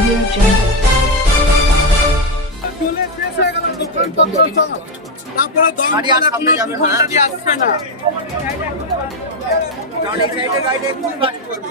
Audio Jungle. তারপরে 10 ঘন্টা দিয়ে আসছে না কারণ এই সাইডে গাড়ি একটু বাস করবে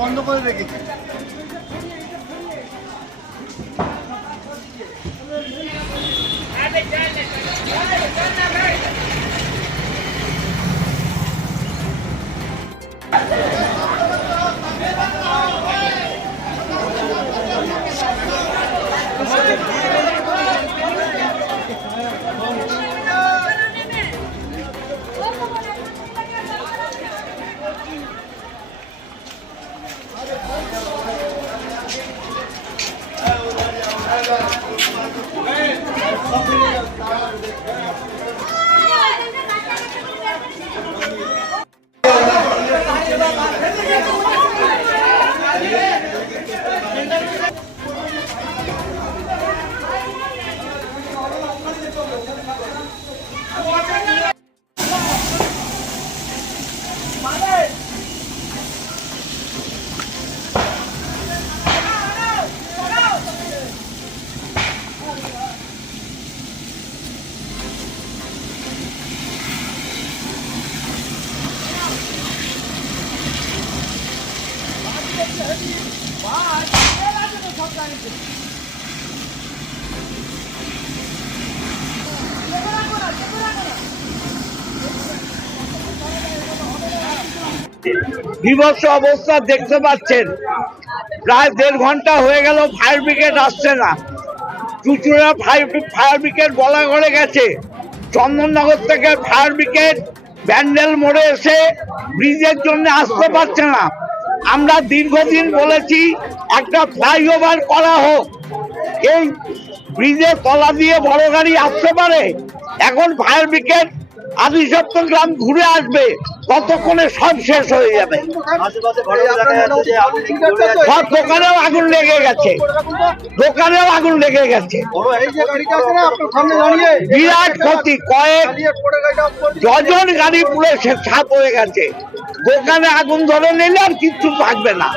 বন্ধ করে রেখেছি। বিভৎস অবস্থা দেখতে পাচ্ছেন। প্রায় 1.5 ঘন্টা হয়ে গেল, ফায়ার ব্রিগেড আসছে না। চুচুড়া ফায়ার ব্রিগেড বলাগড়ে গেছে, চন্দননগর থেকে ফায়ার ব্রিগেড ব্যান্ডেল মোড়ে এসে ব্রিজের জন্য আসতে পারছে না। আমরা দীর্ঘদিন বলেছি একটা ফ্লাইওভার করা হোক, এই ব্রিজের তলা দিয়ে বড় গাড়ি আসতে পারে। এখন ফায়ার ব্রিগেড আদিসপ্তম গ্রাম ঘুরে আসবে, ততক্ষণে সব শেষ হয়ে যাবে। সব দোকানেও আগুন লেগে গেছে, দোকানেও আগুন লেগে গেছে। বিরাট ক্ষতি, কয়েক ডজন গাড়ি পুরো ছাপ হয়ে গেছে। দোকানে আগুন ধরে নিলে আর কিচ্ছু থাকবে না।